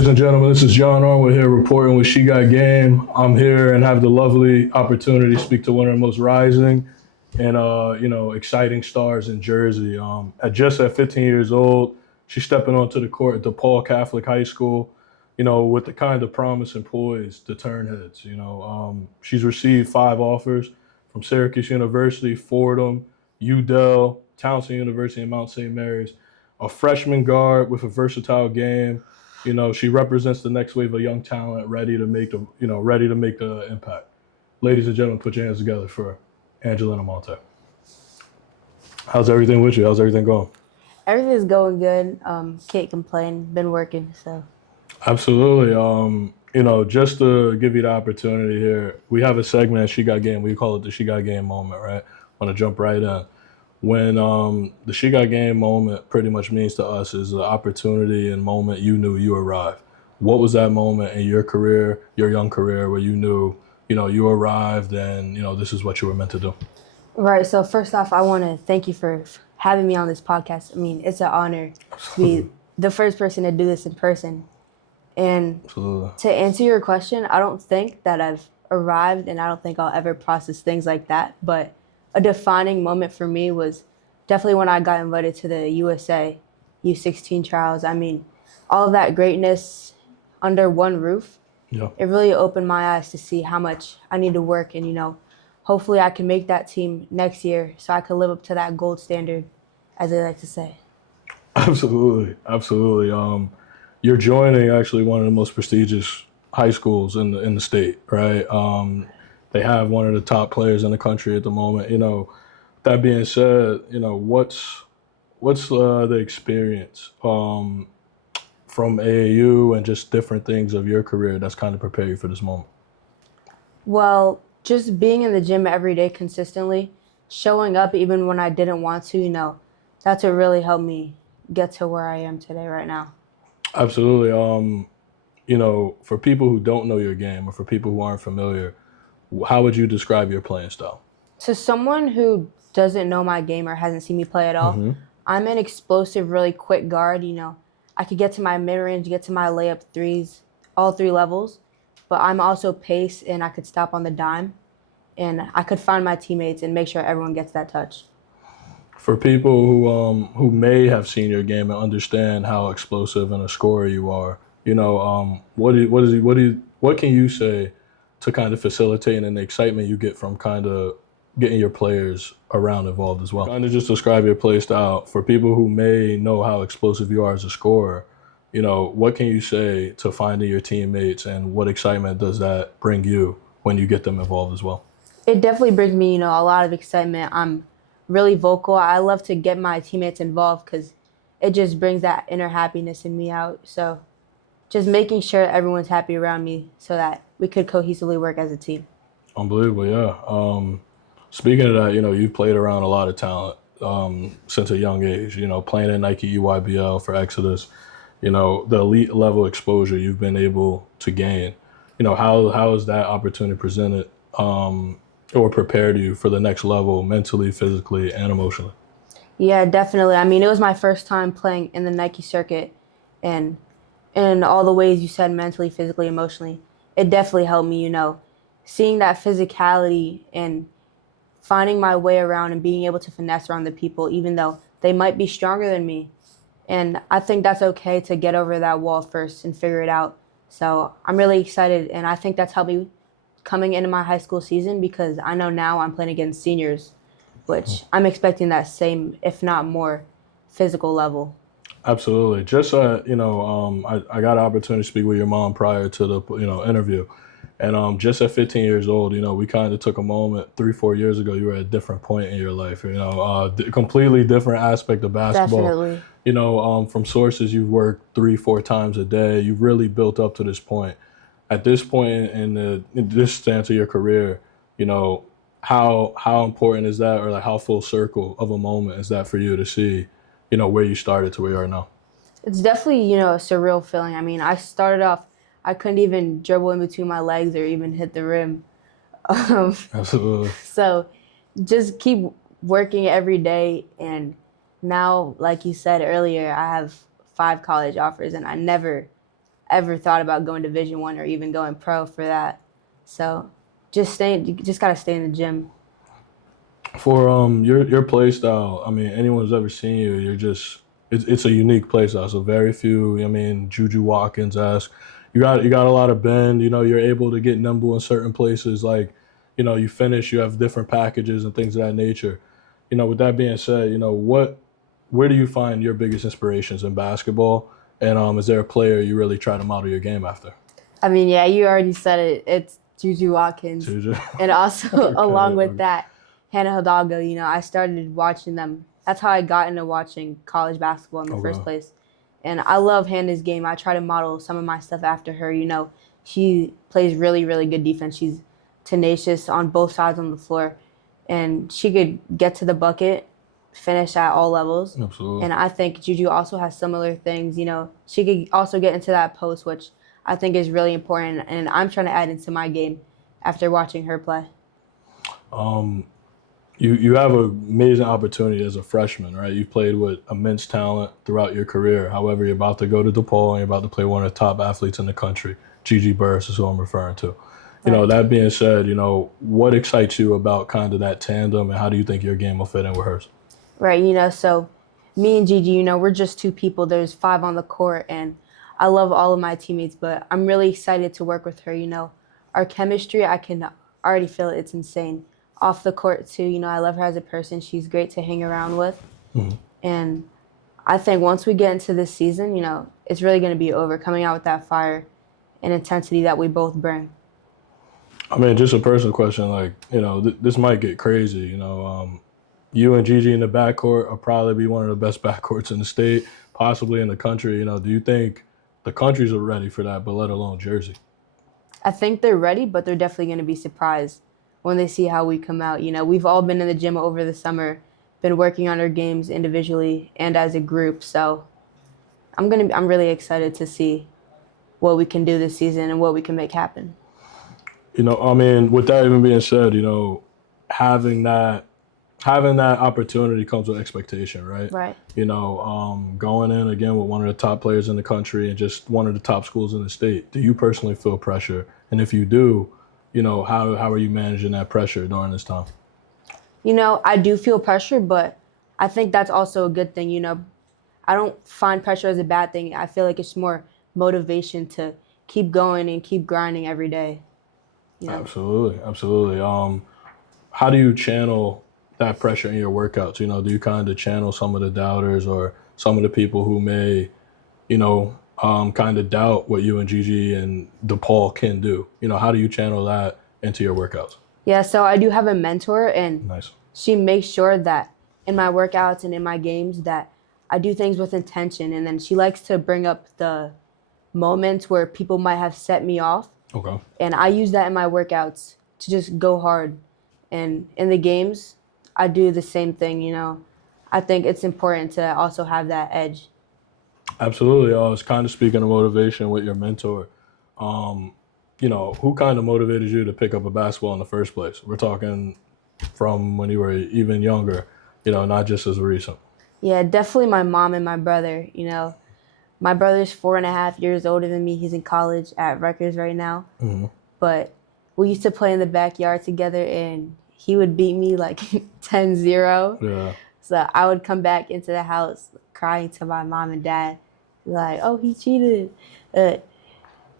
Ladies and gentlemen, this is John Arnwood here reporting with She Got Game. I'm here and have the lovely opportunity to speak to one of the most rising and exciting stars in Jersey. At 15 years old, she's stepping onto the court at DePaul Catholic High School, with the kind of promise and poise to turn heads. She's received 5 offers from Syracuse University, Fordham, UDEL, Towson University, and Mount St. Mary's. A freshman guard with a versatile game. She represents the next wave of young talent ready to make the impact. Ladies and gentlemen, put your hands together for Angelyn and Almonte. How's everything with you? How's everything going? Everything's going good. Can't complain. Been working, so. Absolutely. Just to give you the opportunity here, we have a segment at She Got Game. We call it the She Got Game moment, right? I want to jump right in. When the She Got Game moment pretty much means to us is the opportunity and moment you knew you arrived. What was that moment in your career, your young career, where you knew, you arrived and, this is what you were meant to do? Right. So first off, I want to thank you for having me on this podcast. I mean, it's an honor to be the first person to do this in person. And Absolutely. To answer your question, I don't think that I've arrived, and I don't think I'll ever process things like that. But a defining moment for me was definitely when I got invited to the USA U16 trials. I mean, all of that greatness under one roof, It really opened my eyes to see how much I need to work. And, hopefully I can make that team next year so I can live up to that gold standard, as they like to say. Absolutely. You're joining actually one of the most prestigious high schools in the state, right? They have one of the top players in the country at the moment. That being said, what's the experience from AAU and just different things of your career that's kind of prepared you for this moment? Well, just being in the gym every day consistently, showing up even when I didn't want to, that's what really helped me get to where I am today right now. Absolutely. For people who don't know your game or for people who aren't familiar, how would you describe your playing style? To someone who doesn't know my game or hasn't seen me play at all, I'm an explosive, really quick guard. I could get to my mid-range, get to my layup threes, all 3 levels, but I'm also pace and I could stop on the dime and I could find my teammates and make sure everyone gets that touch. For people who may have seen your game and understand how explosive and a scorer you are, what can you say to kind of facilitate and the excitement you get from kind of getting your players around involved as well? Kind of just describe your play style for people who may know how explosive you are as a scorer. What can you say to finding your teammates and what excitement does that bring you when you get them involved as well? It definitely brings me, a lot of excitement. I'm really vocal. I love to get my teammates involved because it just brings that inner happiness in me out. So just making sure everyone's happy around me so that we could cohesively work as a team. Unbelievable, yeah. Speaking of that, you've played around a lot of talent since a young age, playing in Nike EYBL for Exodus, the elite level exposure you've been able to gain. How is that opportunity presented or prepared you for the next level mentally, physically, and emotionally? Yeah, definitely. I mean, it was my first time playing in the Nike circuit, and in all the ways you said, mentally, physically, emotionally, it definitely helped me, seeing that physicality and finding my way around and being able to finesse around the people, even though they might be stronger than me. And I think that's okay to get over that wall first and figure it out. So I'm really excited, and I think that's helped me coming into my high school season because I know now I'm playing against seniors, which I'm expecting that same, if not more, physical level. Absolutely. Just, I got an opportunity to speak with your mom prior to the, interview. And just at 15 years old, we kind of took a moment 3-4 years ago. You were at a different point in your life, completely different aspect of basketball. Definitely. From sources you've worked 3-4 times a day. You've really built up to this point. At this point in this stance of your career, how important is that, or like how full circle of a moment is that for you to see, where you started to where you are now? It's definitely, a surreal feeling. I mean, I started off, I couldn't even dribble in between my legs or even hit the rim. Absolutely. So just keep working every day. And now, like you said earlier, I have 5 college offers, and I never ever thought about going Division 1 or even going pro for that. So you just gotta stay in the gym. For your play style, I mean, anyone who's ever seen you, you're just it's a unique play style. So very few. I mean, Juju Watkins esque. You got a lot of bend. You know, you're able to get nimble in certain places. Like, you know, you finish. You have different packages and things of that nature. You know, with that being said, you know where do you find your biggest inspirations in basketball? And is there a player you really try to model your game after? I mean, yeah, you already said it. It's Juju Watkins, Juju. and also Okay, along with okay. that, Hannah Hidalgo. You know, I started watching them. That's how I got into watching college basketball in the first Okay. place. And I love Hannah's game. I try to model some of my stuff after her. You know, she plays really, really good defense. She's tenacious on both sides on the floor, and she could get to the bucket, finish at all levels. Absolutely. And I think Juju also has similar things. You know, she could also get into that post, which I think is really important. And I'm trying to add into my game after watching her play. Um, you have an amazing opportunity as a freshman, right? You've played with immense talent throughout your career. However, you're about to go to DePaul and you're about to play one of the top athletes in the country. Gigi Burris is who I'm referring to. You know, Right. that being said, you know, what excites you about kind of that tandem and how do you think your game will fit in with hers? Right. You know, so me and Gigi, you know, we're just two people. There's five on the court, and I love all of my teammates, but I'm really excited to work with her. You know, our chemistry, I can already feel it. It's insane. Off the court, too, you know, I love her as a person. She's great to hang around with. Mhm. And I think once we get into this season, you know, it's really going to be over, coming out with that fire and intensity that we both bring. I mean, just a personal question, like, you know, this might get crazy, you know. You and Gigi in the backcourt will probably be one of the best backcourts in the state, possibly in the country. You know, do you think the countries are ready for that, but let alone Jersey? I think they're ready, but they're definitely going to be surprised when they see how we come out. You know, we've all been in the gym over the summer, been working on our games individually and as a group. So I'm really excited to see what we can do this season and what we can make happen. You know, I mean, with that even being said, you know, having that having that opportunity comes with expectation, right? Right. You know, going in again with one of the top players in the country and just one of the top schools in the state. Do you personally feel pressure? And if you do, you know, how are you managing that pressure during this time? You know, I do feel pressure, but I think that's also a good thing. You know, I don't find pressure as a bad thing. I feel like it's more motivation to keep going and keep grinding every day. You know, Absolutely, absolutely. How do you channel that pressure in your workouts? You know, do you kind of channel some of the doubters or some of the people who may, you know, kind of doubt what you and Gigi and DePaul can do? You know, how do you channel that into your workouts? yeah. So I do have a mentor, and Nice. she makes sure that in my workouts and in my games that I do things with intention. And then she likes to bring up the moments where people might have set me off, Okay. and I use that in my workouts to just go hard. And in the games, I do the same thing. You know, I think it's important to also have that edge. Absolutely. I was kind of speaking of motivation with your mentor. Um, you know, who kind of motivated you to pick up a basketball in the first place? We're talking from when you were even younger, you know, not just as recent. Yeah, definitely my mom and my brother. You know, my brother's 4.5 years older than me. He's in college at Rutgers right now. Hmm. But we used to play in the backyard together, and he would beat me like 10-0. Yeah. So I would come back into the house crying to my mom and dad, like, oh, he cheated. Uh,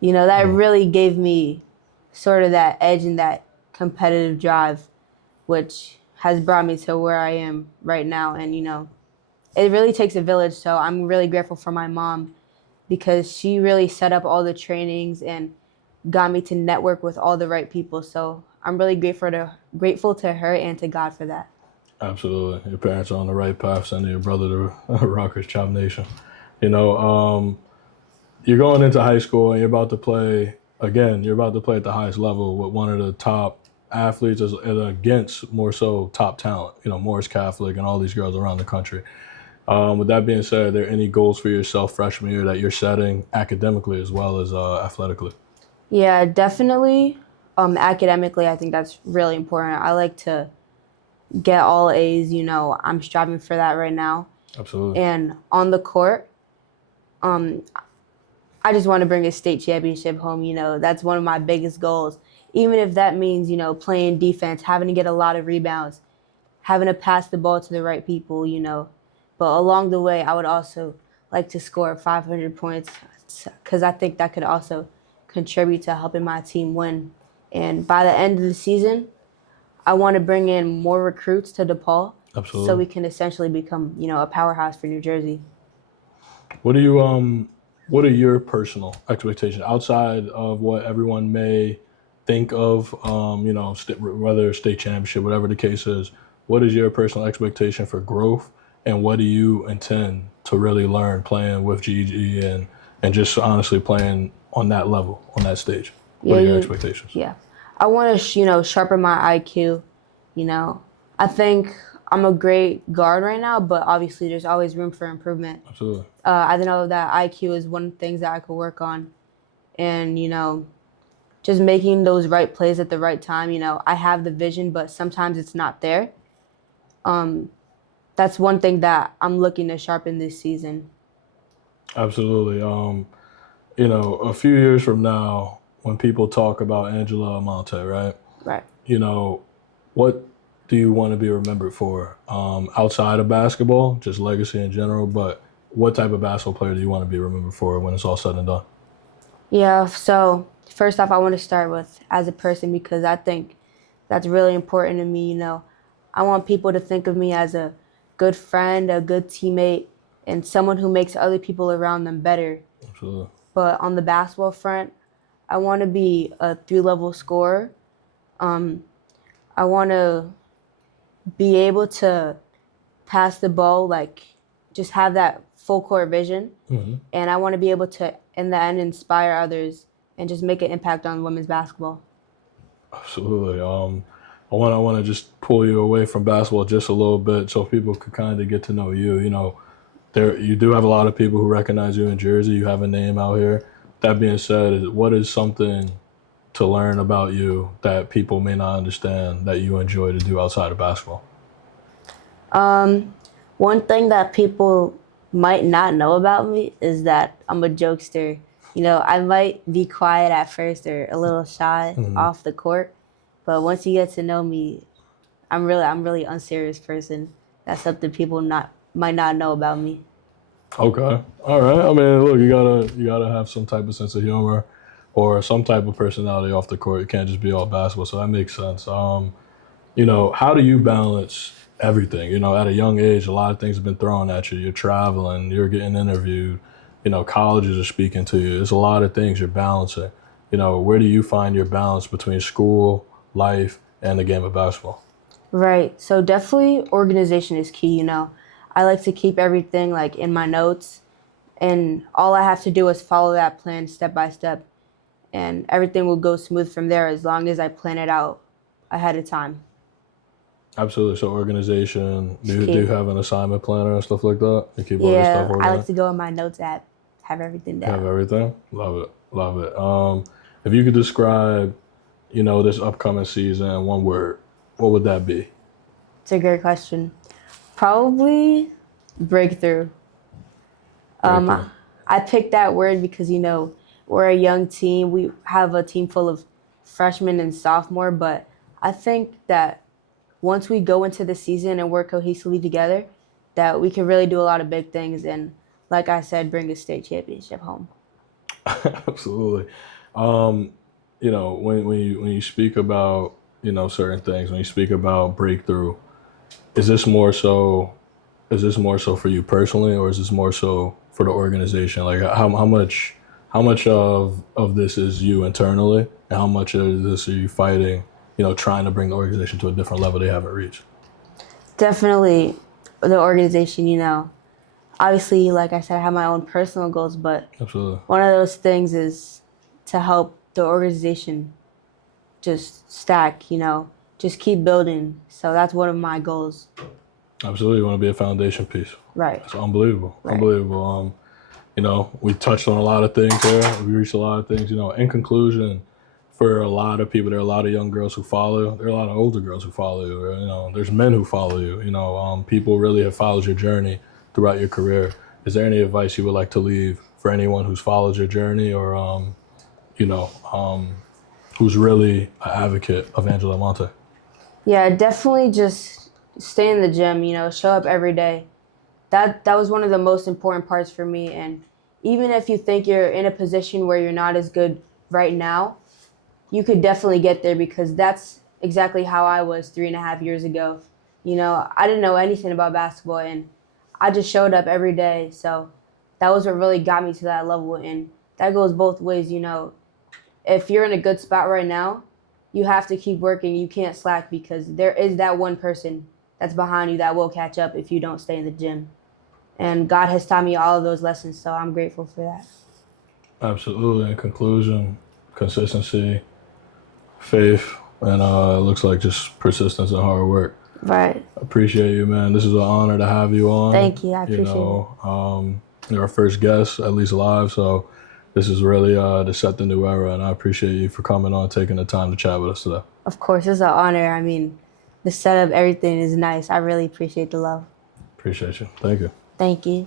you know, that Mm. really gave me sort of that edge and that competitive drive, which has brought me to where I am right now. And, you know, it really takes a village. So I'm really grateful for my mom because she really set up all the trainings and got me to network with all the right people. So I'm really grateful to her and to God for that. Absolutely. Your parents are on the right path, sending your brother to Rockers Chop Nation. You know, you're going into high school and you're about to play, again, you're about to play at the highest level with one of the top athletes and against more so top talent, you know, Morris Catholic and all these girls around the country. With that being said, are there any goals for yourself freshman year that you're setting academically as well as athletically? Yeah, definitely. Academically, I think that's really important. I like to get all A's. You know, I'm striving for that right now. Absolutely. And on the court, um, I just want to bring a state championship home. That's one of my biggest goals. Even if that means, playing defense, having to get a lot of rebounds, having to pass the ball to the right people. But along the way, I would also like to score 500 points because I think that could also contribute to helping my team win. And by the end of the season, I want to bring in more recruits to DePaul so we Absolutely. can essentially become, a powerhouse for New Jersey. What do you what are your personal expectations outside of what everyone may think of, whether state championship, whatever the case is? What is your personal expectation for growth, and what do you intend to really learn playing with GG and just honestly playing on that level, on that stage? What Yeah, are your expectations? yeah. I want to, sharpen my IQ. You know, I think I'm a great guard right now, but obviously there's always room for improvement. Absolutely. I know that IQ is one of the things that I could work on, and just making those right plays at the right time. I have the vision, but sometimes it's not there. Um, that's one thing that I'm looking to sharpen this season. Absolutely. A few years from now, when people talk about Angela Almonte, right? Right. You know, what do you want to be remembered for outside of basketball, just legacy in general? But what type of basketball player do you want to be remembered for when it's all said and done? Yeah. So first off, I want to start with as a person because I think that's really important to me. I want people to think of me as a good friend, a good teammate, and someone who makes other people around them better. Absolutely. But on the basketball front, I want to be a three-level scorer. Um, I want to be able to pass the ball, like just have that full court vision. Hmm. And I want to be able to, in the end, inspire others and just make an impact on women's basketball. Absolutely. I want to just pull you away from basketball just a little bit so people could kind of get to know you. There you do have a lot of people who recognize you in Jersey. You have a name out here. That being said, what is something to learn about you that people may not understand that you enjoy to do outside of basketball? One thing that people might not know about me is that I'm a jokester. I might be quiet at first or a little shy Hmm. off the court, but once you get to know me, I'm really unserious person. That's something people not might not know about me. Okay. All right. I mean, look, you gotta have some type of sense of humor or some type of personality off the court. You can't just be all basketball. So that makes sense. How do you balance everything? At a young age, a lot of things have been thrown at you. You're traveling, you're getting interviewed, colleges are speaking to you. There's a lot of things you're balancing. Where do you find your balance between school, life, and the game of basketball? Right. So definitely organization is key. I like to keep everything like in my notes, and all I have to do is follow that plan step by step, and everything will go smooth from there as long as I plan it out ahead of time. Absolutely. So organization, It's do you key. have an assignment planner and stuff like that? You keep all your stuff Yeah, I like organized? to go in my notes app, have everything You have down. everything? Love it. Love it. If you could describe, this upcoming season in one word, what would that be? It's a great question. Probably breakthrough. Breakthrough. I picked that word because we're a young team. We have a team full of freshmen and sophomore, but I think that once we go into the season and work cohesively together, that we can really do a lot of big things and, like I said, bring a state championship home. Absolutely. Um, when you speak about, certain things, when you speak about breakthrough, is this more so is this more so for you personally, or is this more so for the organization? Like how much of this is you internally, and how much of this are you fighting, trying to bring the organization to a different level they haven't reached? Definitely the organization, obviously, like I said, I have my own personal goals, but Absolutely. one of those things is to help the organization just stack, just keep building. So that's one of my goals. Absolutely. You want to be a foundation piece. Right, It's unbelievable. right. Unbelievable. We touched on a lot of things here. We reached a lot of things. In conclusion, for a lot of people, there are a lot of young girls who follow you. There are a lot of older girls who follow you. There's men who follow you. People really have followed your journey throughout your career. Is there any advice you would like to leave for anyone who's followed your journey or, you know, who's really an advocate of Angela Almonte? Yeah, definitely just stay in the gym, you know, show up every day. That was one of the most important parts for me. And even if you think you're in a position where you're not as good right now, you could definitely get there because that's exactly how I was 3.5 years ago. You know, I didn't know anything about basketball and I just showed up every day. So that was what really got me to that level. And that goes both ways, you know. If you're in a good spot right now, you have to keep working. You can't slack because there is that one person that's behind you that will catch up if you don't stay in the gym. And God has taught me all of those lessons, so I'm grateful for that. Absolutely. In conclusion, consistency, faith, and it looks like just persistence and hard work. Right. Appreciate you, man. This is an honor to have you on. Thank you. I appreciate You're our first guest, at least live, so this is really to set the new era, and I appreciate you for coming on, taking the time to chat with us today. Of course, it's an honor. I mean, the setup, everything is nice. I really appreciate the love. Appreciate you. Thank you. Thank you.